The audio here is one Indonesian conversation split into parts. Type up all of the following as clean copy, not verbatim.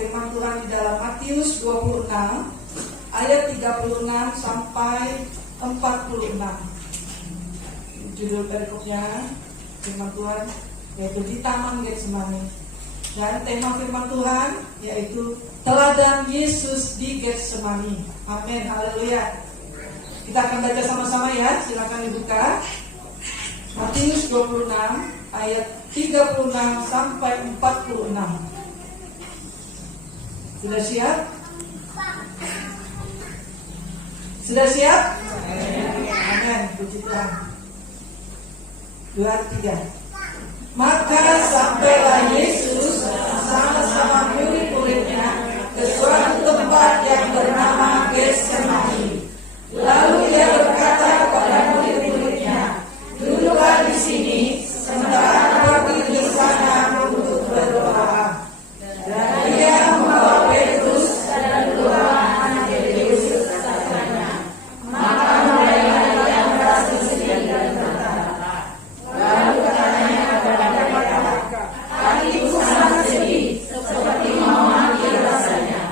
Firman Tuhan di dalam Matius 26 ayat 36 sampai 46. Judul perikopnya firman Tuhan yaitu di Taman Getsemani. Dan tema firman Tuhan yaitu teladan Yesus di Getsemani. Amin, haleluya. Kita akan baca sama-sama ya. Silakan dibuka. Matius 26 ayat 36 sampai 46. Sudah siap? Sudah siap? Amin. Puji Tuhan. 2, 3. Maka sampailah Yesus bersama-sama murid-muridnya ke suatu tempat yang bernama Getsemani. Lalu dia berkata kepada murid-muridnya, "Duduklah di sini, sementara aku pergi ke sana untuk berdoa." Dan dia membawa Petrus dan dua anak Yesus ke sana. Maka mulailah dia merasa sedih dan berkata, lalu katanya kepada mereka, "Hatiku sangat sedih, seperti mau mati rasanya.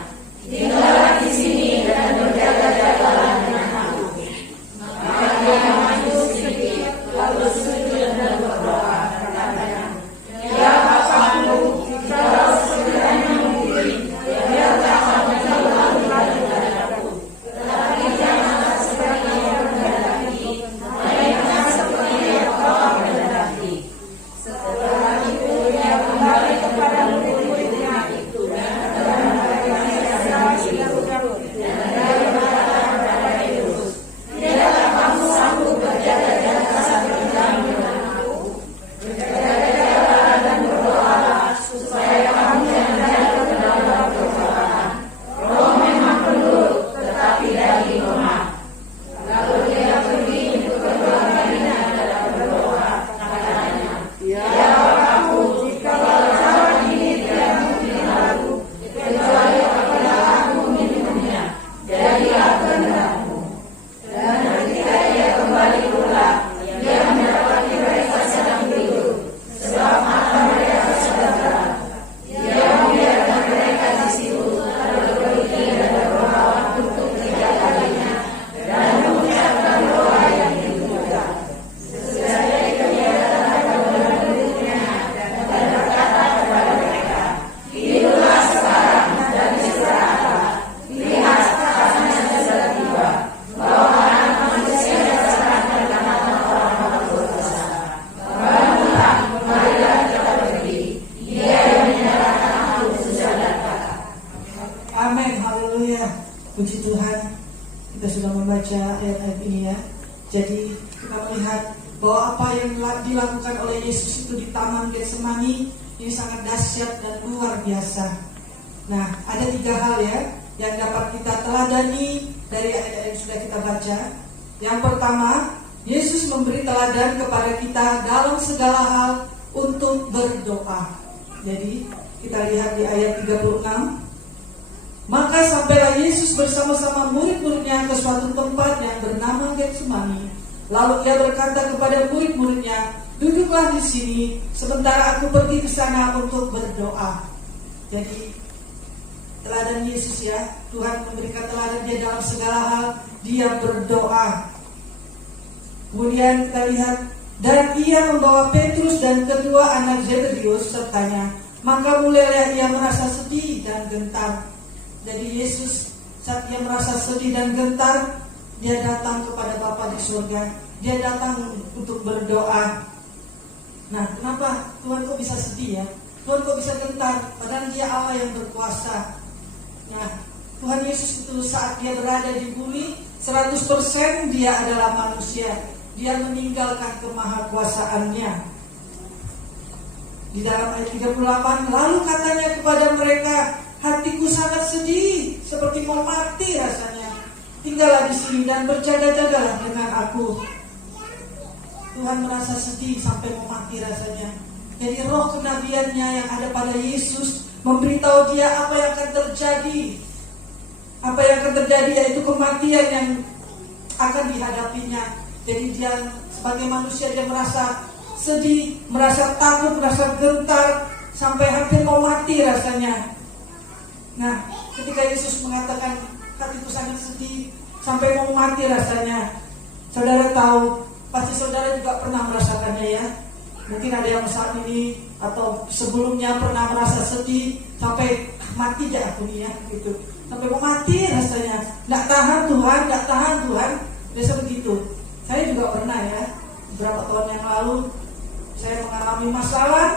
Tinggallah di sini dan berjaga-jagalah dengan aku." Maka dia maju sedikit, lalu sujud dan berdoa, katanya, "Ya Bapa-Ku, jikalau sekiranya mungkin, biarlah kamu berlalu dariku. Tetapi janganlah seperti yang kehendaki, melainkan seperti yang Kau kehendaki." Setelah itu dia kembali kepada murid-muridnya itu dan kepada mereka itu. Dan dia berkata kepada Petrus, "Tidakkah kamu sanggup berjaga-jaga 1 jam dengan aku? Berjaga-jagalah dan berdoalah, supaya kamu jangan jatuh ke dalam percobaan. Roh memang pendurut, tetapi daging lemah." Lalu dia pergi untuk kedua kalinya dalam berdoa, katanya, "Ya Bapa-Ku, jikalau cawan ini tidak mungkin lalu, kecuali apabila aku minumnya, jadilah kehendak-Mu." Dan ketika dia kembali pulang, dia mendapati mereka sedang tidur, sebab mata mereka sudah terang. Dia membiarkan mereka di situ, lalu pergi dan berdoa untuk ketiga kalinya, dan mengucapkan doa yang diduga. Sesudah itu dia datang kepada murid-muridnya dan berkata kepada mereka, "Tidurlah sekarang dan istirahatlah. Lihat, saatnya sudah tiba, bahwa Anak Manusia diserahkan ke tangan orang-orang berdosa. Bangunlah, marilah kita pergi. Dia yang menyerahkan aku sudah datang." Amin, haleluya. Puji Tuhan. Kita sudah membaca ayat-ayat ini ya. Jadi kita melihat bahwa apa yang dilakukan oleh Yesus itu di Taman Getsemani ini sangat dahsyat dan luar biasa. Nah, ada 3 hal ya yang dapat kita teladani dari ayat-ayat yang sudah kita baca. Yang pertama, Yesus memberi teladan kepada kita dalam segala hal untuk berdoa. Jadi kita lihat di ayat 36. Maka sampailah Yesus bersama-sama murid-muridnya ke suatu tempat yang bernama Getsemani. Lalu ia berkata kepada murid-muridnya, "Duduklah di sini, sementara aku pergi ke sana untuk berdoa." Jadi teladan Yesus ya, Tuhan memberikan teladan dia dalam segala hal, dia berdoa. Kemudian kita lihat, dan ia membawa Petrus dan kedua anak Zebedeus sertanya. Maka mulailah ia merasa sedih dan gentar. Jadi Yesus saat ia merasa sedih dan gentar, dia datang kepada Bapa di surga. Dia datang untuk berdoa. Nah, kenapa Tuhan kok bisa sedih ya? Tuhan kok bisa gentar? Padahal dia Allah yang berkuasa. Nah, Tuhan Yesus itu saat dia berada di bumi 100% dia adalah manusia. Dia meninggalkan kemahakuasaannya. Di dalam ayat 38, lalu katanya kepada mereka, "Hatiku sangat sedih, seperti mau mati rasanya. Tinggallah di sini dan berjaga-jagalah dengan aku." Tuhan merasa sedih sampai mau mati rasanya. Jadi roh kenabiannya yang ada pada Yesus memberitahu dia apa yang akan terjadi. Apa yang akan terjadi yaitu kematian yang akan dihadapinya. Jadi dia sebagai manusia dia merasa sedih, merasa takut, merasa gentar, sampai hampir mau mati rasanya. Nah, ketika Yesus mengatakan hatiku sangat sedih sampai mau mati rasanya, saudara tahu, pasti saudara juga pernah merasakannya ya. Mungkin ada yang saat ini atau sebelumnya pernah merasa sedih sampai mati aja aku nih ya, gitu. Sampai mau mati rasanya, nggak tahan Tuhan, biasa begitu. Saya juga pernah ya, beberapa tahun yang lalu saya mengalami masalah.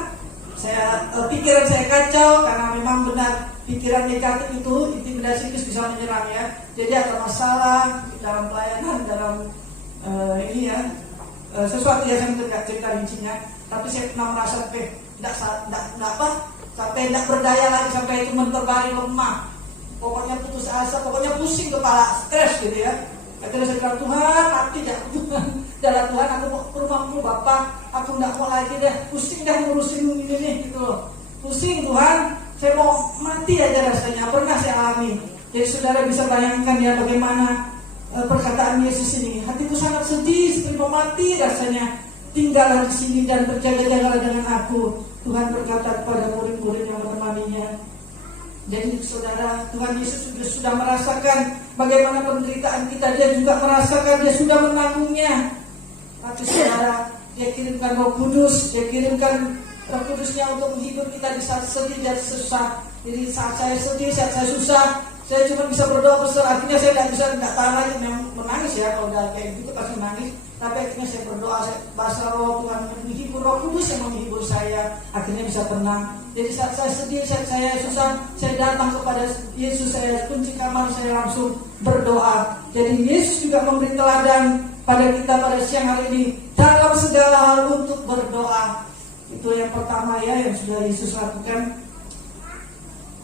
Pikiran saya kacau karena memang benar pikiran negatif itu intimidasi itu bisa menyerang ya. Jadi ada masalah dalam pelayanan, dalam sesuatu yang saya tidak cerita rincinya. Tapi saya pernah merasa sampai tidak berdaya lagi, sampai itu terbaring lemah. Pokoknya putus asa, pokoknya pusing kepala, stres gitu ya. Akhirnya saya bilang, Tuhan, mati dah Tuhan. Dalam Tuhan, aku mau ke rumahmu Bapak, aku tidak mau lagi deh, pusing dah ngurusin ini nih gitu loh. Pusing Tuhan, saya mau mati aja rasanya, pernah saya alami. Jadi saudara bisa bayangkan ya bagaimana perkataan Yesus ini. Hatiku sangat sedih, seperti mau mati rasanya. Tinggallah di sini dan berjaga-jagalah dengan aku. Tuhan berkata kepada murid-murid yang menemaninya. Jadi saudara, Tuhan Yesus sudah merasakan bagaimana penderitaan kita. Dia juga merasakan, dia sudah menanggungnya. Tapi saudara, dia kirimkan Roh Kudus. Dia kirimkan Roh Kudusnya untuk menghibur kita di saat sedih dan susah. Jadi saat saya sedih, saat saya susah, saya cuma bisa berdoa besar. Akhirnya saya tidak tahan lagi menangis ya. Kalau udah kayak gitu pasti menangis. Tapi akhirnya saya berdoa, saya bahasa Roh Tuhan menghibur, Roh Kudus yang menghibur saya. Akhirnya bisa tenang. Jadi saat saya sedih, saat saya susah, saya datang kepada Yesus, saya kunci kamar, saya langsung berdoa. Jadi Yesus juga memberi teladan pada kita pada siang hari ini dalam segala hal untuk berdoa. Itu yang pertama ya, yang sudah Yesus lakukan.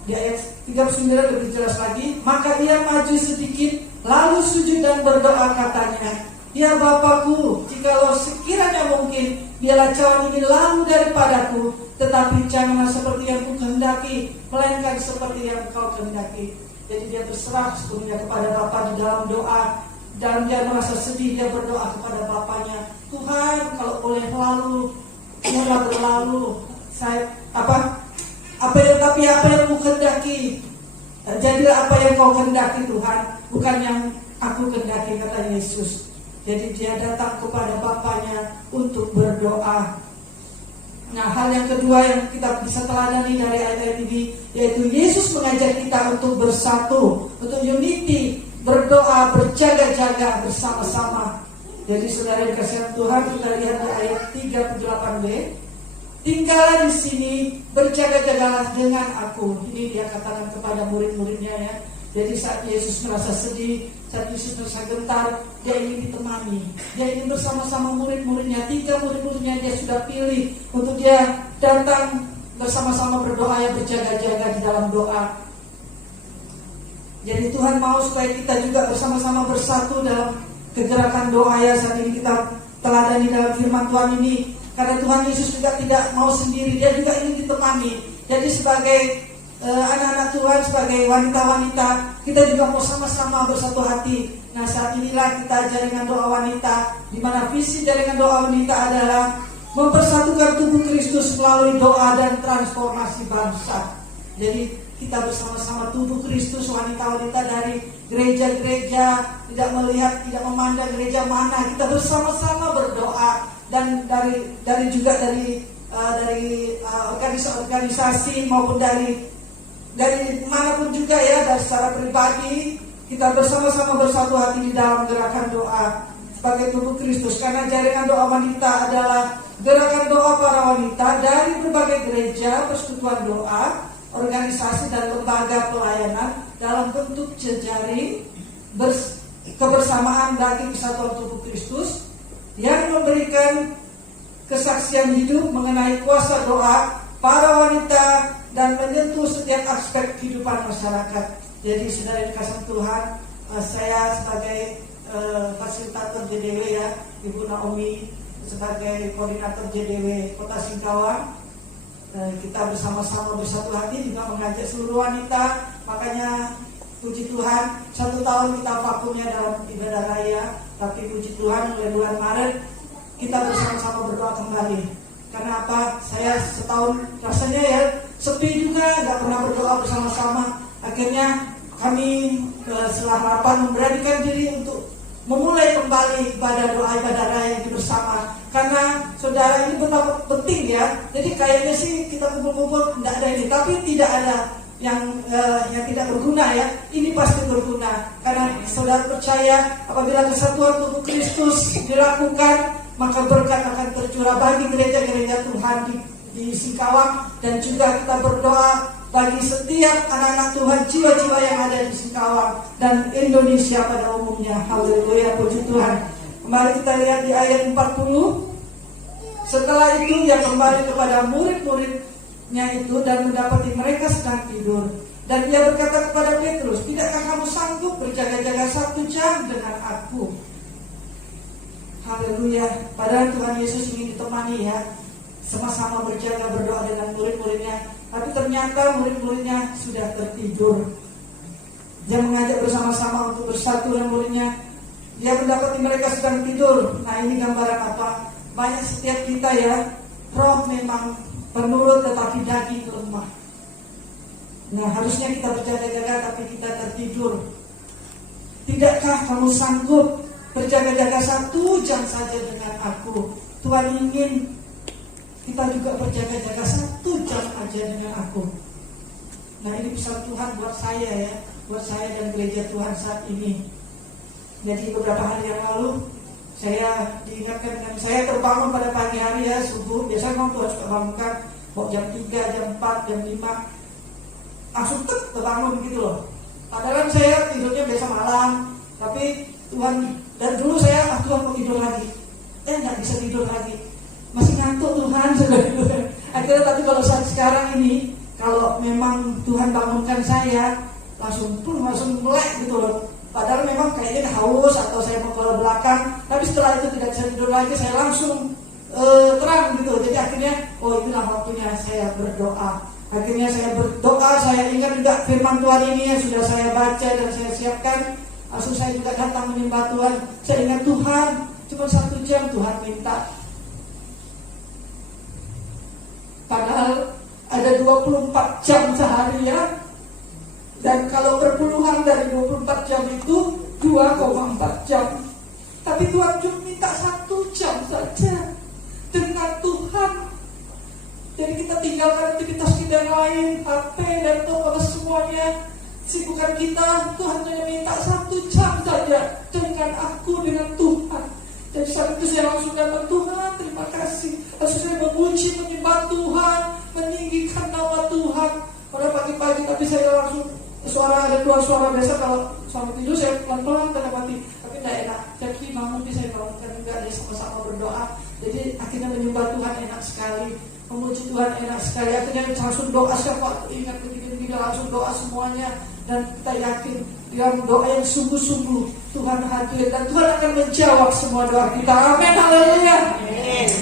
Di ayat 39 lebih jelas lagi. Maka ia maju sedikit, lalu sujud dan berdoa katanya, Ya Bapakku, jikalau sekiranya mungkin, biarlah cawan ini lalu daripadaku, tetapi janganlah seperti yang ku kehendaki, melainkan seperti yang kau kehendaki. Jadi dia berserah sepenuhnya kepada Bapa di dalam doa. Dan dia merasa sedih, dia berdoa kepada Bapaknya, Tuhan kalau boleh lalu, biarlah berlalu. Apa yang ku kehendaki, jadilah apa yang kau kehendaki Tuhan, bukan yang aku kehendaki, kata Yesus. Jadi dia datang kepada Bapaknya untuk berdoa. Nah, hal yang kedua yang kita bisa teladani dari ayat ini, yaitu Yesus mengajak kita untuk bersatu, untuk unity, berdoa, berjaga-jaga bersama-sama. Jadi saudara yang dikasihi Tuhan, kita lihat di ayat 38b. Tinggallah di sini, berjaga-jagalah dengan aku. Ini dia katakan kepada murid-muridnya ya. Jadi saat Yesus merasa sedih, saat Yesus merasa gentar, dia ingin ditemani. Dia ingin bersama-sama murid-muridnya. 3 murid-muridnya dia sudah pilih untuk dia datang bersama-sama berdoa, yang berjaga-jaga di dalam doa. Jadi Tuhan mau supaya kita juga bersama-sama bersatu dalam kegerakan doa ya. Saat ini kita teladani dalam firman Tuhan ini. Karena Tuhan Yesus juga tidak mau sendiri, dia juga ingin ditemani. Jadi sebagai anak-anak Tuhan, sebagai wanita-wanita, kita juga mau sama-sama bersatu hati. Nah, saat inilah kita jaringan doa wanita, di mana visi jaringan doa wanita adalah mempersatukan tubuh Kristus melalui doa dan transformasi bangsa. Jadi kita bersama-sama tubuh Kristus, wanita-wanita dari gereja-gereja, tidak melihat, tidak memandang gereja mana, kita bersama-sama berdoa. Dan dari organisasi maupun dari manapun juga ya, dari secara pribadi kita bersama-sama bersatu hati di dalam gerakan doa sebagai tubuh Kristus. Karena jaringan doa wanita adalah gerakan doa para wanita dari berbagai gereja, persekutuan doa, organisasi dan lembaga pelayanan dalam bentuk jejaring kebersamaan bagi kesatuan tubuh Kristus, yang memberikan kesaksian hidup mengenai kuasa doa para wanita dan menyentuh setiap aspek kehidupan masyarakat. Jadi saudara dikasih Tuhan, saya sebagai fasilitator JDW ya, Ibu Naomi sebagai koordinator JDW Kota Singkawang, kita bersama-sama bersatu hati juga mengajak seluruh wanita. Makanya puji Tuhan, 1 tahun kita vakumnya dalam ibadah raya, tapi puji Tuhan mulai bulan Maret kita bersama-sama berdoa kembali. Karena apa? Saya setahun rasanya ya sepi juga, nggak pernah berdoa bersama-sama. Akhirnya kami setelah rapat memberanikan diri untuk memulai kembali ibadah doa ibadah raya ini bersama. Karena saudara, ini betapa penting ya. Jadi kayaknya sih kita kumpul-kumpul tidak ada ini, tapi tidak ada yang tidak berguna ya. Ini pasti berguna karena saudara percaya apabila kesatuan tubuh Kristus dilakukan, maka berkat akan tercurah bagi gereja-gereja Tuhan di Singkawang, dan juga kita berdoa bagi setiap anak-anak Tuhan, jiwa-jiwa yang ada di Singkawang dan Indonesia pada umumnya. Haleluya, puji Tuhan. Kembali kita lihat di ayat 40. Setelah itu ia kembali kepada murid-muridnya itu dan mendapati mereka sedang tidur. Dan ia berkata kepada Petrus, tidakkah kamu sanggup berjaga-jaga 1 jam dengan aku? Haleluya. Padahal Tuhan Yesus ingin ditemani ya, sama-sama berjaga berdoa dengan murid-muridnya. Tapi ternyata murid-muridnya sudah tertidur. Dia mengajak bersama-sama untuk bersatu dengan muridnya. Dia mendapati mereka sedang tidur. Nah, ini gambaran apa? Banyak setiap kita ya, roh memang penurut tetapi daging lemah. Nah, harusnya kita berjaga-jaga tapi kita tertidur. Tidakkah kamu sanggup berjaga-jaga 1 jam saja dengan aku? Tuhan ingin kita juga berjaga-jaga 1 jam aja dengan aku. Nah, ini pesan Tuhan buat saya ya, buat saya dan gereja Tuhan saat ini. Jadi beberapa hari yang lalu saya diingatkan dengan saya terbangun pada pagi hari ya, subuh. Biasanya memang Tuhan suka bangunkan mau jam 3, jam 4, jam 5, langsung terbangun gitu loh. Padahal saya tidurnya biasa malam, tapi Tuhan, dan dulu saya Tuhan mau tidur lagi, nggak bisa tidur lagi, masih ngantuk Tuhan. Akhirnya tapi kalau saat sekarang ini, kalau memang Tuhan bangunkan saya, langsung melek gitu loh. Padahal memang kayaknya haus atau saya mau ke belakang, tapi setelah itu tidak bisa tidur lagi, saya langsung terang gitu. Jadi akhirnya, itulah waktunya saya berdoa. Akhirnya saya berdoa, saya ingat juga firman Tuhan ini yang sudah saya baca dan saya siapkan. Langsung saya juga datang menyembah Tuhan. Saya ingat Tuhan, cuma 1 jam Tuhan minta. Padahal ada 24 jam sehari ya. Dan kalau perpuluhan dari 24 jam itu 2,4 jam. Tapi Tuhan cuma minta 1 jam saja dengan Tuhan. Jadi kita tinggalkan aktivitas kita yang lain, HP dan apa semuanya, sibukan kita. Tuhan hanya minta 1 jam saja dengan aku, dengan Tuhan. Jadi saat itu saya langsung datang, Tuhan terima kasih. Langsung saya memuji, menyembah Tuhan, meninggikan nama Tuhan. Pada pagi-pagi tapi saya langsung ada keluar suara. Biasa kalau suami tidur saya pelan-pelan terlewati, tapi tidak enak. Jadi bangun saya bangunkan juga, dia sama-sama berdoa. Jadi akhirnya menyembah Tuhan enak sekali, memuji Tuhan enak sekali. Akhirnya langsung doa, siapa ingat begini-begini langsung doa semuanya. Dan kita yakin dalam doa yang sungguh-sungguh Tuhan hadir dan Tuhan akan menjawab semua doa kita. Amin, haleluya.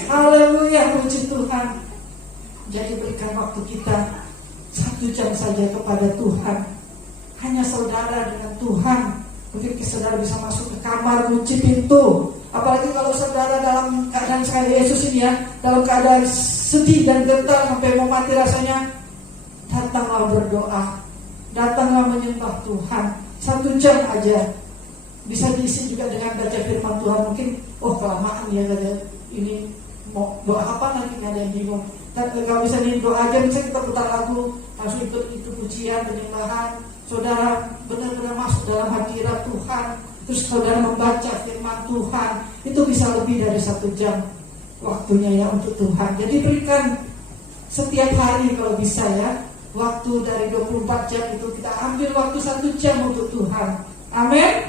Haleluya, puji Tuhan. Jadi berikan waktu kita 1 jam saja kepada Tuhan. Hanya saudara dengan Tuhan. Mungkin saudara bisa masuk ke kamar, kunci pintu. Apalagi kalau saudara dalam keadaan sekali Yesus ini ya, dalam keadaan sedih dan getar sampai mau mati rasanya, datanglah berdoa, datanglah menyembah Tuhan. 1 jam aja. Bisa diisi juga dengan baca firman Tuhan. Mungkin kelamaan ya, ini mau doa apa nanti, nggak ada yang bingung. Dan kalau bisa nih doa aja, misalnya kita putar lagu, langsung ikut pujian, penyembahan. Saudara benar-benar masuk dalam hadirat Tuhan. Terus saudara membaca firman Tuhan. Itu bisa lebih dari 1 jam waktunya ya untuk Tuhan. Jadi berikan setiap hari kalau bisa ya, waktu dari 24 jam itu kita ambil waktu 1 jam untuk Tuhan. Amin.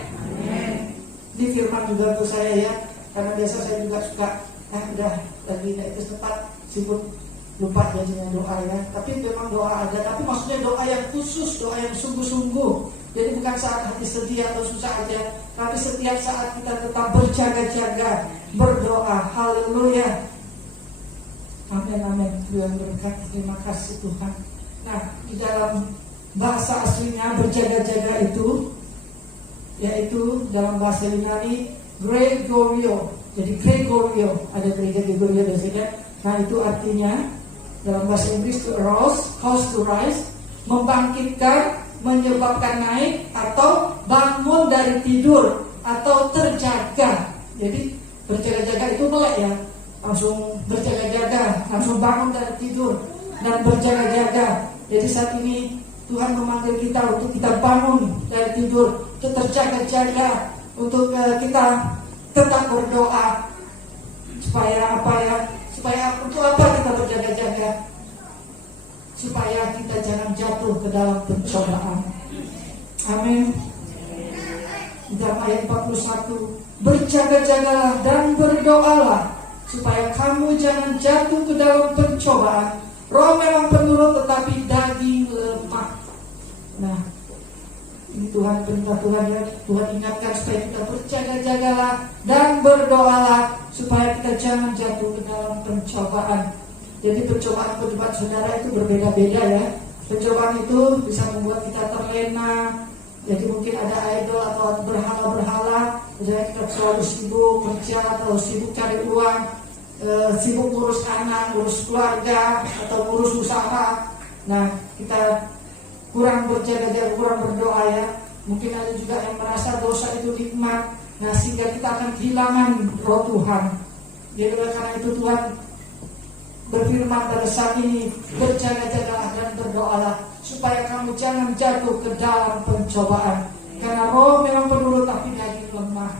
Ini firman juga untuk saya ya, karena biasa saya juga suka udah lagi naik ke tempat sibuk, lupa jadinya doa ya. Tapi memang doa ada, tapi maksudnya doa yang khusus, doa yang sungguh-sungguh. Jadi bukan saat hati sedih atau susah aja, tapi setiap saat kita tetap berjaga-jaga, berdoa. Haleluya. Amin, amin. Tuhan berkati, terima kasih Tuhan. Nah, di dalam bahasa aslinya berjaga-jaga itu, yaitu dalam bahasa Yunani Gregorio. Jadi Gregorio, ada gereja Gregorio di sini. Nah, itu artinya dalam bahasa Inggris to arouse, cause to rise, membangkitkan, menyebabkan naik atau bangun dari tidur atau terjaga. Jadi berjaga-jaga itu melek ya, langsung berjaga-jaga, langsung bangun dari tidur dan berjaga-jaga. Jadi saat ini Tuhan memanggil kita untuk kita bangun dari tidur, untuk terjaga-jaga, untuk kita tetap berdoa. Supaya apa ya? Supaya untuk apa kita berjaga-jaga? Supaya kita jangan jatuh ke dalam pencobaan. Amin. Dalam ayat 41, berjaga-jagalah dan berdoalah supaya kamu jangan jatuh ke dalam pencobaan. Roh memang penurut tetapi daging lemah. Nah, ini Tuhan, perintah Tuhan ya. Tuhan ingatkan supaya kita berjaga-jagalah dan berdoalah supaya kita jangan jatuh ke dalam pencobaan. Jadi pencobaan saudara itu berbeda-beda ya. Pencobaan itu bisa membuat kita terlena. Jadi mungkin ada idol atau berhala-berhala, misalnya kita selalu sibuk kerja atau sibuk cari uang, sibuk ngurus anak, ngurus keluarga atau ngurus usaha. Nah, kita kurang berjaga-jaga, kurang berdoa ya. Mungkin ada juga yang merasa dosa itu nikmat, nah sehingga kita akan kehilangan roh Tuhan. Jadi karena itu Tuhan berfirman pada saat ini, berjaga-jagalah dan berdoalah supaya kamu jangan jatuh ke dalam pencobaan. Karena roh memang penurut tapi daging lemah.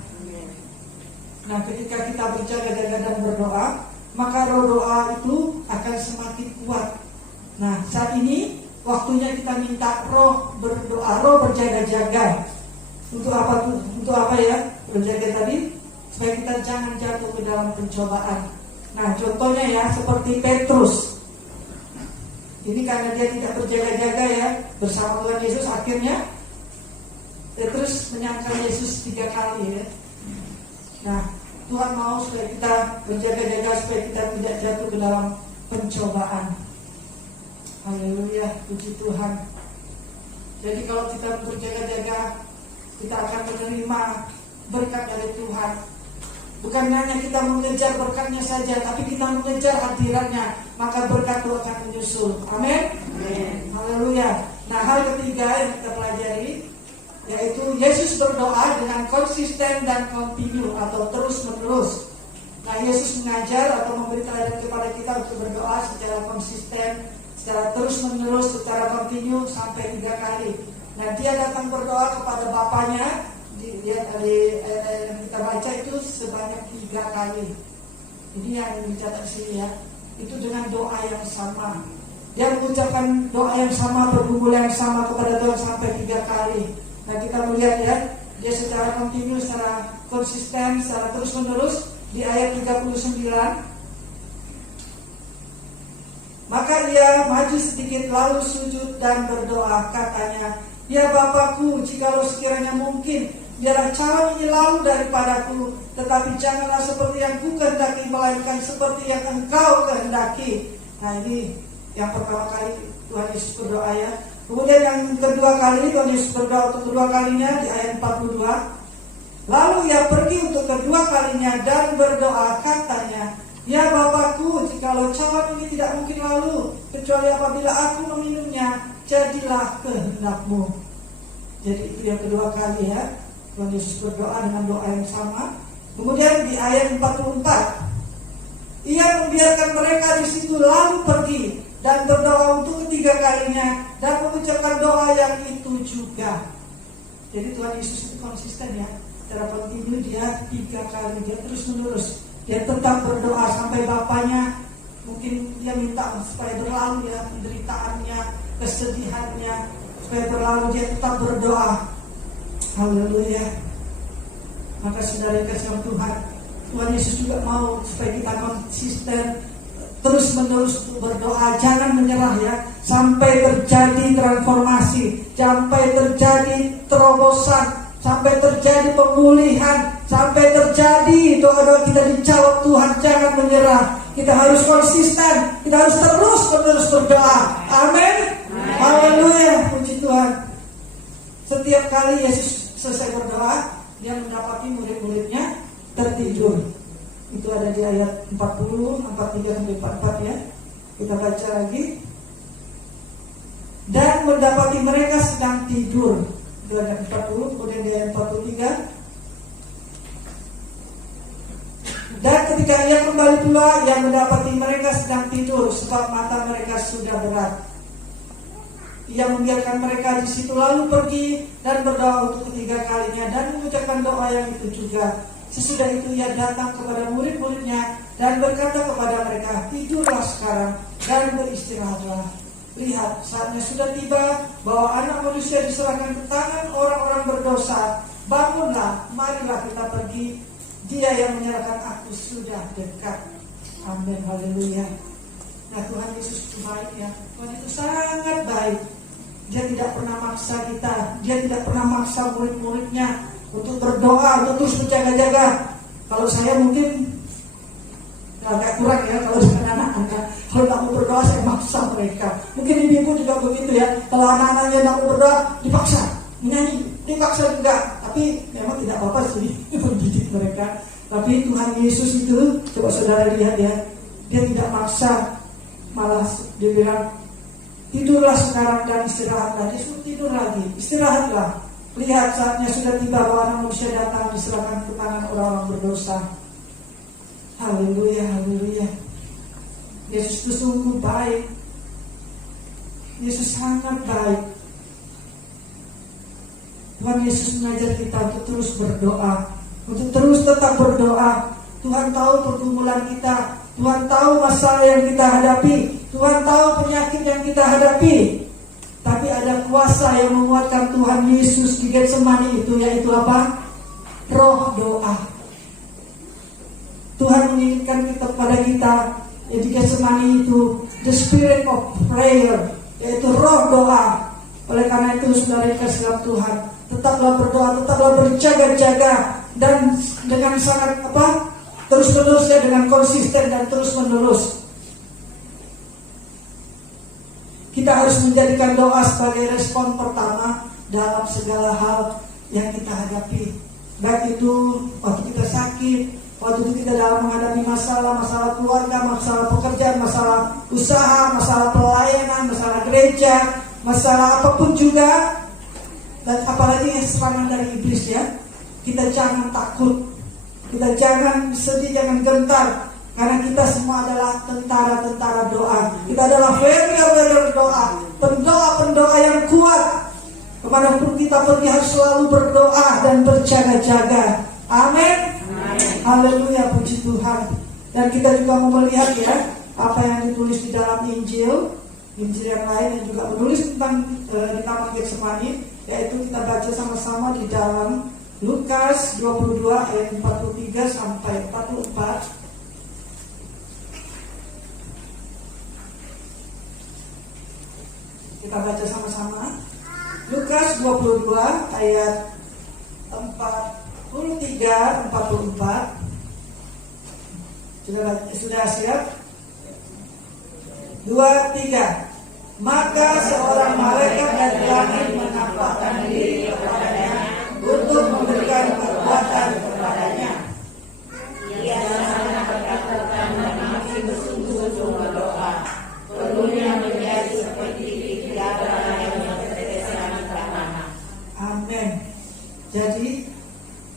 Nah, ketika kita berjaga-jaga dan berdoa, maka roh doa itu akan semakin kuat. Nah, saat ini waktunya kita minta roh berdoa, roh berjaga-jaga. Untuk apa tuh? Untuk apa ya? Berjaga tadi supaya kita jangan jatuh ke dalam pencobaan. Nah, contohnya ya seperti Petrus. Ini karena dia tidak berjaga-jaga ya bersama Tuhan Yesus, akhirnya Petrus menyangkal Yesus 3 kali ya. Nah, Tuhan mau supaya kita berjaga-jaga supaya kita tidak jatuh ke dalam pencobaan. Haleluya, puji Tuhan. Jadi kalau kita berjaga-jaga, kita akan menerima berkat dari Tuhan. Bukan hanya kita mengejar berkatnya saja, tapi kita mengejar hadiratnya, maka berkat itu akan menyusul. Amin. Haleluya. Nah, hal ketiga yang kita pelajari yaitu Yesus berdoa dengan konsisten dan kontinu atau terus menerus. Nah, Yesus mengajar atau memberi teladan kepada kita untuk berdoa secara konsisten, secara terus menerus, secara kontinu sampai 3 kali. Nah, dia datang berdoa kepada Bapaknya. Lihat dari yang kita baca itu sebanyak 3 kali. Ini yang dicatat sini ya. Itu dengan doa yang sama. Dia mengucapkan doa yang sama, pergumulan yang sama kepada Tuhan sampai 3 kali. Nah, kita melihat ya, dia secara kontinu, secara konsisten, secara terus menerus di ayat 39. Maka ia maju sedikit lalu sujud dan berdoa, katanya, ya Bapakku, jikalau sekiranya mungkin, biarlah cawan ini lalu daripadaku, tetapi janganlah seperti yang ku kehendaki, melainkan seperti yang Engkau kehendaki. Nah, ini yang pertama kali Tuhan Yesus berdoa ya. Kemudian yang kedua kali Tuhan Yesus berdoa untuk kedua kalinya di ayat 42. Lalu ia pergi untuk kedua kalinya dan berdoa, katanya, ya Bapakku, jikalau cawan ini tidak mungkin lalu, kecuali apabila aku meminumnya, jadilah kehendak-Mu. Jadi itu yang kedua kali ya. Tuhan Yesus berdoa dengan doa yang sama. Kemudian di ayat 44, ia membiarkan mereka di situ lalu pergi dan berdoa untuk ketiga kalinya dan mengucapkan doa yang itu juga. Jadi Tuhan Yesus itu konsisten ya. Secara kontinu dia 3 kali, dia terus menerus. Dia tetap berdoa sampai Bapaknya mungkin dia minta supaya berlalu ya penderitaannya, kesedihannya, supaya berlalu, dia tetap berdoa. Haleluya. Maka saudara kasih Tuhan, Tuhan Yesus juga mau supaya kita konsisten terus menerus berdoa, jangan menyerah ya, sampai terjadi transformasi, sampai terjadi terobosan, sampai terjadi pemulihan, sampai terjadi doa-doa kita dijawab Tuhan. Jangan menyerah, kita harus konsisten, kita harus terus menerus berdoa. Amin. Haleluya, puji Tuhan. Setiap kali Yesus selesai berdoa, dia mendapati murid-muridnya tertidur. Itu ada di ayat 40, 43 sampai 44 ya. Kita baca lagi. dan mendapati mereka sedang tidur. Itu ayat 40, kemudian di ayat 43. Dan ketika ia kembali pula, ia mendapati mereka sedang tidur, sebab mata mereka sudah berat. Ia membiarkan mereka di situ, lalu pergi dan berdoa untuk ketiga kalinya, dan mengucapkan doa yang itu juga. Sesudah itu ia datang kepada murid-muridnya dan berkata kepada mereka, tidurlah sekarang dan beristirahatlah. Lihat, saatnya sudah tiba bahwa anak manusia diserahkan ke tangan orang-orang berdosa. Bangunlah, marilah kita pergi. Dia yang menyerahkan aku sudah dekat. Amin, haleluya. Nah, Tuhan Yesus itu baik ya. Tuhan itu sangat baik. Dia tidak pernah maksa kita. Dia tidak pernah maksa murid-muridnya untuk berdoa, untuk terus berjaga-jaga. Kalau saya mungkin agak kurang ya, kalau dengan anak-anak. Kalau tak mau berdoa, saya maksa mereka. Mungkin ibu juga begitu ya. Kalau anak-anaknya tak mau berdoa, dipaksa menyanyi, dipaksa juga. Tapi memang tidak apa-apa sih mendidik mereka. Tapi Tuhan Yesus itu, coba saudara lihat ya, dia tidak maksa. Malah dia bilang, tidurlah sekarang dan istirahatlah. Dia suruh tidur lagi, istirahatlah. Lihat, saatnya sudah tiba bahwa anak manusia datang diserahkan ke tangan orang-orang berdosa. Haleluya, haleluya. Yesus itu sungguh baik. Yesus sangat baik. Tuhan Yesus mengajar kita untuk terus berdoa, untuk terus tetap berdoa. Tuhan tahu pergumulan kita, Tuhan tahu masalah yang kita hadapi, Tuhan tahu penyakit yang kita hadapi. Tapi ada kuasa yang menguatkan Tuhan Yesus di Getsemani itu, yaitu apa? Roh doa. Tuhan menginginkan kita kepada kita, ya, di Getsemani itu the spirit of prayer, yaitu roh doa. Oleh karena itu saudara yang kasih dalam Tuhan, tetaplah berdoa, tetaplah berjaga-jaga, dan dengan sangat terus menerus ya, dengan konsisten dan terus menerus. Kita harus menjadikan doa sebagai respon pertama dalam segala hal yang kita hadapi. Baik itu waktu kita sakit, waktu itu kita dalam menghadapi masalah keluarga, masalah pekerjaan, masalah usaha, masalah pelayanan, masalah gereja, masalah apapun juga. Dan apalagi serangan dari iblis ya. Kita jangan takut, kita jangan sedih, jangan gentar, karena kita semua adalah tentara-tentara doa. Kita adalah warrior doa, pendoa-pendoa yang kuat. Kemanapun kita pergi harus selalu berdoa dan berjaga-jaga. Amin. Haleluya, puji Tuhan. Dan kita juga mau melihat ya, apa yang ditulis di dalam Injil yang lain yang juga menulis tentang di Taman Getsemani, yaitu kita baca sama-sama di dalam Lukas 22 ayat 43 sampai 44. Kita baca sama-sama. Lukas 22 ayat 43 44. Sudah siap? 2, 3. Maka seorang malaikat dari langit menampakkan diri kepadanya untuk memberikan kekuatan kepadanya. Ia sangat berkatakan dan masih bersungguh-sungguh berdoa. Perlunya menjadi seperti tiara yang bertetesan di tanah. Amin. Jadi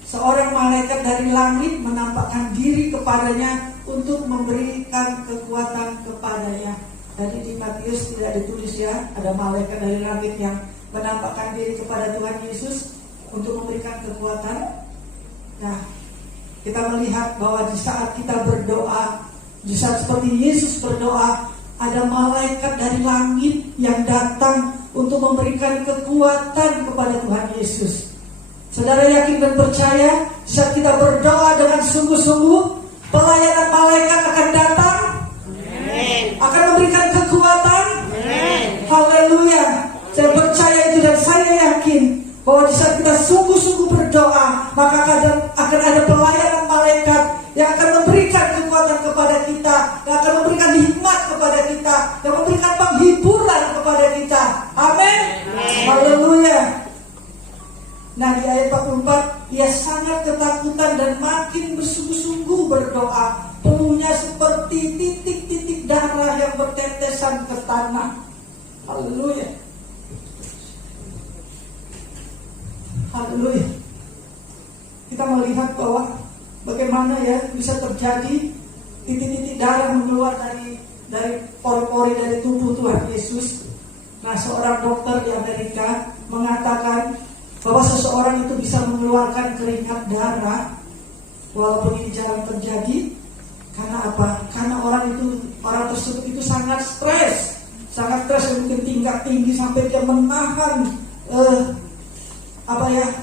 seorang malaikat dari langit menampakkan diri kepadanya untuk memberikan kekuatan kepadanya. Tadi di Matius tidak ditulis ya, ada malaikat dari langit yang menampakkan diri kepada Tuhan Yesus untuk memberikan kekuatan. Nah, kita melihat bahwa di saat kita berdoa, di saat seperti Yesus berdoa, ada malaikat dari langit yang datang untuk memberikan kekuatan kepada Tuhan Yesus. Saudara yakin dan percaya, saat kita berdoa dengan sungguh-sungguh, pelayanan malaikat akan datang, akan memberikan kekuatan. Haleluya. Saya percaya itu dan saya yakin bahwa di saat kita sungguh-sungguh berdoa, maka akan ada pelayanan malaikat yang akan memberikan kekuatan kepada kita, yang akan memberikan hikmat kepada kita, yang memberikan penghiburan kepada kita. Amin. Haleluya. Nah, di ayat 44, ia sangat ketakutan dan makin bersungguh-sungguh berdoa. Peluhnya seperti titik-titik darah yang bertetesan ke tanah. Haleluya. Haleluya. Kita melihat bahwa bagaimana ya bisa terjadi titik-titik darah mengeluar dari pori-pori dari tubuh Tuhan Yesus. Nah, seorang dokter di Amerika mengatakan bahwa seseorang itu bisa mengeluarkan keringat darah walaupun ini jarang terjadi. Karena apa? Karena orang tersebut itu sangat stres, mungkin tingkat tinggi sampai dia menahan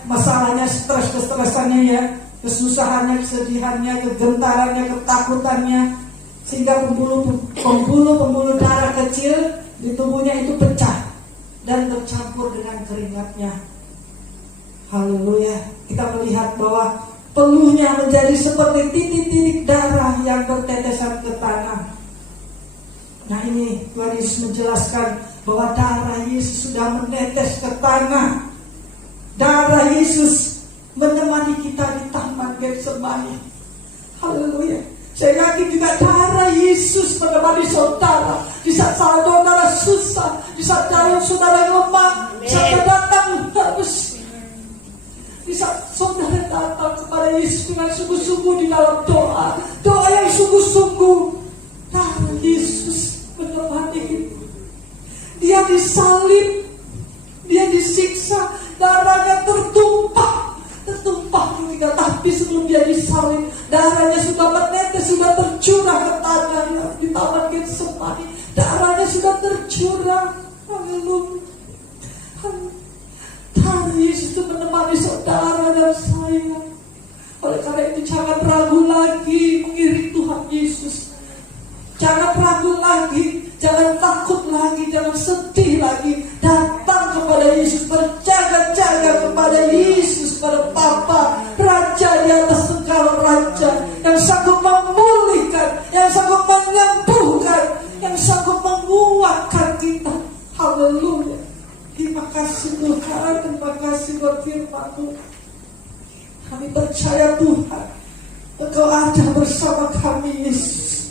masalahnya, kestresannya ya, kesusahannya, kesedihannya, kegentarannya, ketakutannya, sehingga pembuluh darah kecil di tubuhnya itu pecah dan tercampur dengan keringatnya. Haleluya. Kita melihat bahwa peluhnya menjadi seperti titik-titik darah yang bertetesan ke tanah. Nah, ini Tuhan Yesus menjelaskan bahwa darah Yesus sudah menetes ke tanah. Darah Yesus menemani kita di Taman Getsemani. Haleluya. Saya yakin juga darah Yesus menemani saudara di saat saudara susah, di saat saudara lemah, sampai datang harus. Di saat saudara datang kepada Yesus dengan sungguh-sungguh di dalam doa yang sungguh-sungguh, darah Yesus menemani. Dia disalib, dia disiksa, darahnya tertumpah juga. Tapi sebelum dia disalib, darahnya sudah menetes, sudah tercurah ke tanah di Taman Getsemani. Darahnya sudah tercurah. Haleluya. Darah Yesus itu menemani saudara dan saya. Oleh karena itu jangan ragu lagi mengiring Tuhan Yesus. Jangan ragu lagi, jangan takut lagi, jangan sedih lagi. Datang kepada Yesus, berjaga-jaga kepada Yesus, kepada Bapa, Raja di atas segala raja, yang sanggup memulihkan, yang sanggup menyembuhkan, yang sanggup menguatkan kita. Haleluya. Terima kasih Tuhan, terima kasih buat firman-Mu. Kami percaya Tuhan, Engkau ada bersama kami Yesus.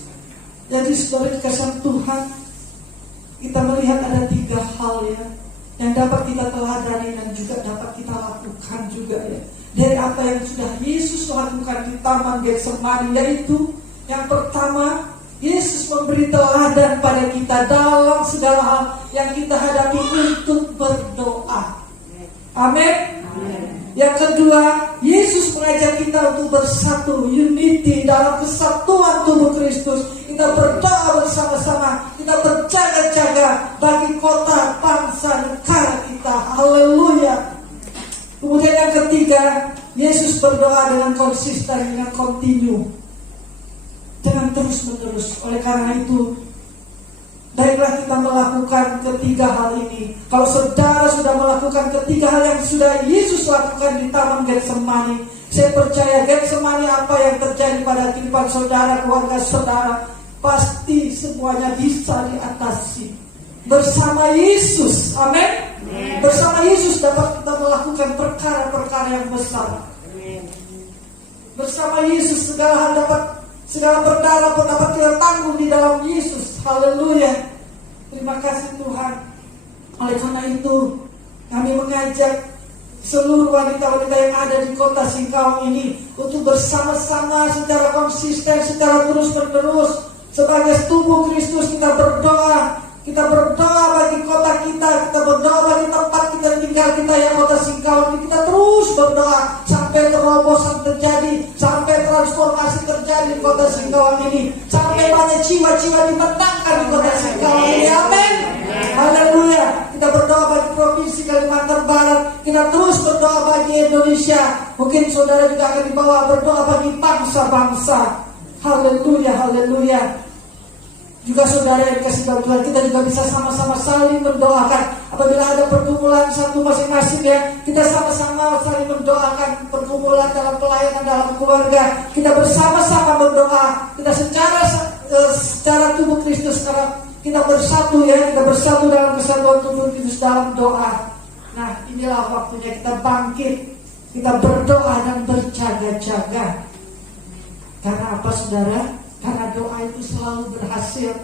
Jadi saudara dikasih Tuhan, kita melihat ada 3 hal ya yang dapat kita teladani dan juga dapat kita lakukan juga ya. Dari apa yang sudah Yesus lakukan di Taman Getsemani, yaitu yang pertama, Yesus memberi teladan pada kita dalam segala hal yang kita hadapi untuk berdoa. Amin. Yang kedua, Yesus mengajak kita untuk bersatu, unity, dalam kesatuan tubuh Kristus. Kita berdoa bersama-sama, kita berjaga-jaga bagi kota, bangsa, negara kita. Haleluya. Kemudian yang ketiga, Yesus berdoa dengan konsisten, dengan kontinu, dengan terus-menerus. Oleh karena itu, baiklah kita melakukan ketiga hal ini. Kalau saudara sudah melakukan ketiga hal yang sudah Yesus lakukan di Taman Getsemani, saya percaya Getsemani apa yang terjadi pada kehidupan saudara, keluarga saudara, pasti semuanya bisa diatasi bersama Yesus. Amin. Bersama Yesus dapat kita melakukan perkara-perkara yang besar. Bersama Yesus segala perkara pun dapat kita tanggung di dalam Yesus. Haleluya. Terima kasih Tuhan. Oleh karena itu, kami mengajak seluruh wanita-wanita yang ada di kota Singkawang ini untuk bersama-sama secara konsisten, secara terus-menerus sebagai tubuh Kristus kita berdoa. Kita berdoa bagi kota kita berdoa bagi tempat kita tinggal kita yang kota Singkawang ini. Kita terus berdoa sampai terobosan terjadi, sampai transformasi terjadi di kota Singkawang ini, sampai banyak jiwa-jiwa dimenangkan di kota Singkawang ini. Amin. Haleluya. Kita berdoa bagi provinsi Kalimantan Barat, kita terus berdoa bagi Indonesia. Mungkin saudara juga akan dibawa berdoa bagi bangsa-bangsa. Haleluya, haleluya. Juga saudara yang dikasih Tuhan, kita juga bisa sama-sama saling mendoakan. Apabila ada pergumulan satu masing-masing ya, kita sama-sama saling mendoakan pergumulan dalam pelayanan, dalam keluarga. Kita bersama-sama berdoa. Kita secara tubuh Kristus, sekarang kita bersatu ya, kita bersatu dalam kesatuan tubuh Kristus dalam doa. Nah, inilah waktunya kita bangkit, kita berdoa dan berjaga-jaga. Karena apa saudara? Karena doa itu selalu berhasil.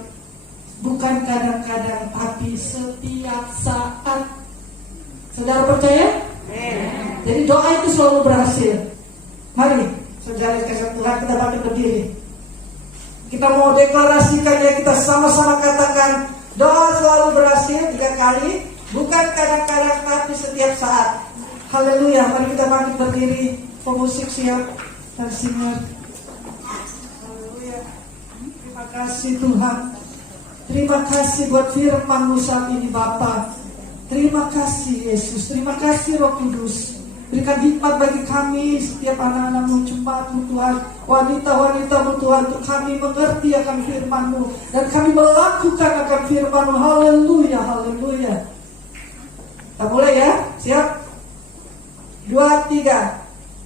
Bukan kadang-kadang, tapi setiap saat. Saudara percaya? Jadi Jadi doa itu selalu berhasil. Mari, saudara kasih Tuhan, kita bangkit berdiri. Kita mau deklarasikannya, kita sama-sama katakan, doa selalu berhasil 3 kali, bukan kadang-kadang tapi setiap saat. Haleluya, mari kita bangkit berdiri. Pemusik siap dan singer. Haleluya. Terima kasih Tuhan. Terima kasih buat firman-Mu saat ini Bapa. Terima kasih Yesus, terima kasih Roh Kudus. Berikan hikmat bagi kami, setiap anak-anak-Mu, jemaat-Mu Tuhan, wanita-wanita-Mu Tuhan, untuk kami mengerti akan firman-Mu dan kami melakukan akan firman-Mu. Haleluya, haleluya. Kita mulai ya, siap? 2, 3.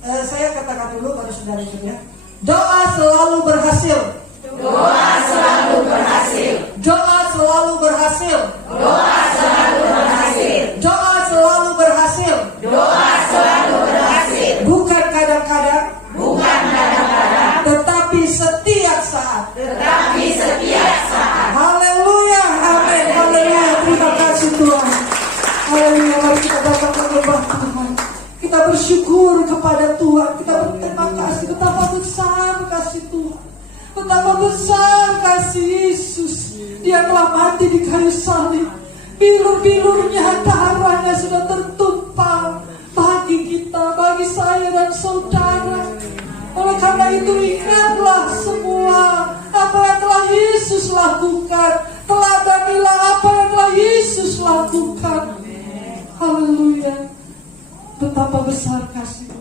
Saya katakan dulu baru saudara ikut ya. Doa selalu berhasil. Doa selalu berhasil. Doa selalu berhasil. Doa selalu berhasil. Doa selalu berhasil. Doa selalu berhasil. Bukan kadang-kadang, Bukan kadang-kadang, tetapi setiap saat. tetapi setiap saat. Haleluya, amin, haleluya. Terima kasih Tuhan. Haleluya, mari kita datang menyembah Tuhan. Kita bersyukur kepada Tuhan. Kita berterima kasih. Betapa besar kasih Tuhan. Betapa besar kasih Yesus. Dia telah mati di kayu salib. Bilur-bilurnya, darahnya sudah tertumpah bagi kita, bagi saya dan saudara. Oleh karena itu ingatlah semua apa yang telah Yesus lakukan. Teladanilah apa yang telah Yesus lakukan. Haleluya. Betapa besar kasih